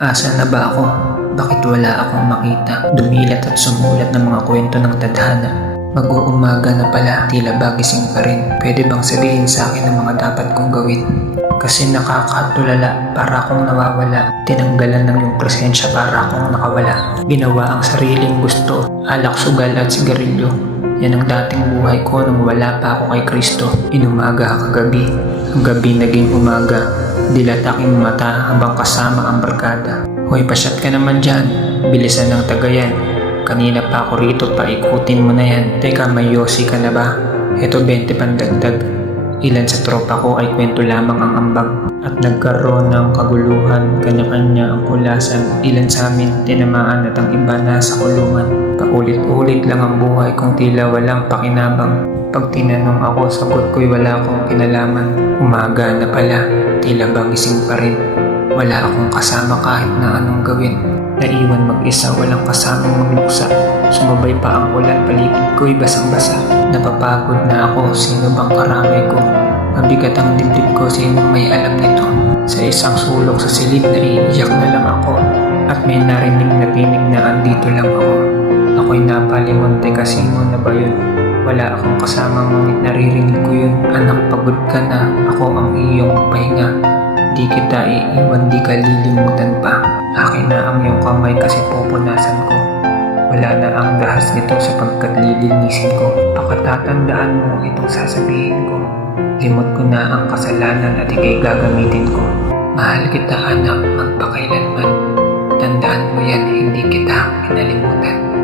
Asa na ba ako? Bakit wala akong makita? Dumilat at sumulat ng mga kwento ng tadhana. Mag-uumaga na pala, tila ba gising pa rin. Pwede bang sabihin sa akin ang mga dapat kong gawin? Kasi nakakatulala, para akong nawawala. Tinanggalan ng iyong presensya, para akong nakawala. Ginawa ang sariling gusto, alak, sugal at sigarilyo. Yan ang dating buhay ko nung wala pa ako kay Kristo. Inumaga kagabi, ang gabi naging umaga. Dilat aking mata habang kasama ang barkada. Hoy, pasyat ka naman dyan, bilisan ng tagayan. Kanina pa ako rito, paikutin mo na yan. Teka, may yosi ka na ba? Eto 20 pandagdag. Ilan sa tropa ko ay kwento lamang ang ambag. At nagkaroon ng kaguluhan, kanya-kanya ang kulasan. Ilan sa amin tinamaan at ang iba nasa kulungan. Paulit-ulit lang ang buhay kong tila walang pakinabang. Pag tinanong ako, sagot ko'y wala akong kinalaman. Umaga na pala, tila ba gising pa rin. Wala akong kasama kahit na anong gawin. Naiwan mag-isa, walang kasamang magluksa. Sumabay pa ang ulan, paligid ko'y basang-basa. Napapagod na ako, sino bang karamay ko? Mabigat ang dibdib ko, sino may alam nito? Sa isang sulok sa silid, naiiyak na lang ako. At may narinig na tinig na andito lang ako. Ako'y napalimon, teka sino na ba yun? Wala akong kasama, ngunit naririnig ko yun. Anak, pagod ka na, ako ang iyong pahinga. Di kita iiwan, di ka lilimutan pa. Akin na ang iyong kamay kasi pupunasan ko. Wala na ang dahas nito sapagkat lilinisin ko. Pakatatandaan mo itong sasabihin ko. Limot ko na ang kasalanan at ikay gagamitin ko. Mahal kita anak, magpakailanman. Tandaan mo yan, hindi kita kinalimutan.